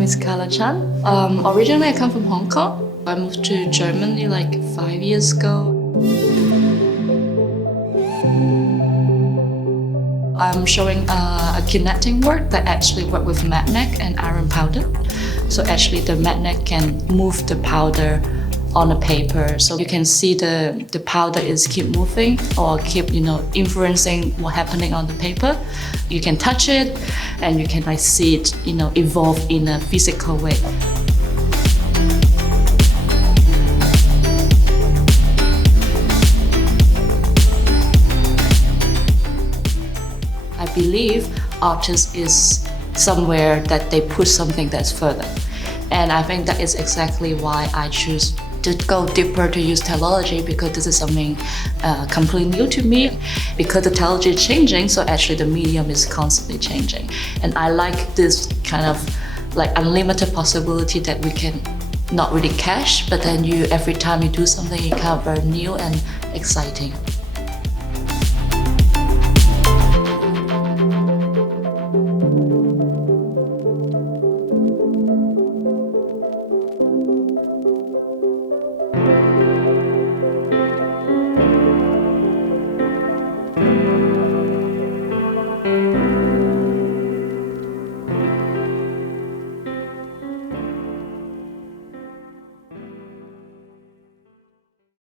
name is Carla Chan. Originally, I come from Hong Kong. I moved to Germany like 5 years ago. I'm showing a kinetic work that actually work with magnet and iron powder. So actually the magnet can move the powder on a paper. So you can see the powder is keep moving or keep, influencing what's happening on the paper. You can touch it and you can see it, evolve in a physical way. I believe artist is somewhere that they push something that's further. And I think that is exactly why I choose to go deeper to use technology, because this is something completely new to me. Because the technology is changing, so actually the medium is constantly changing. And I like this kind of like unlimited possibility that we can not really catch, but then every time you do something, it kind of very new and exciting.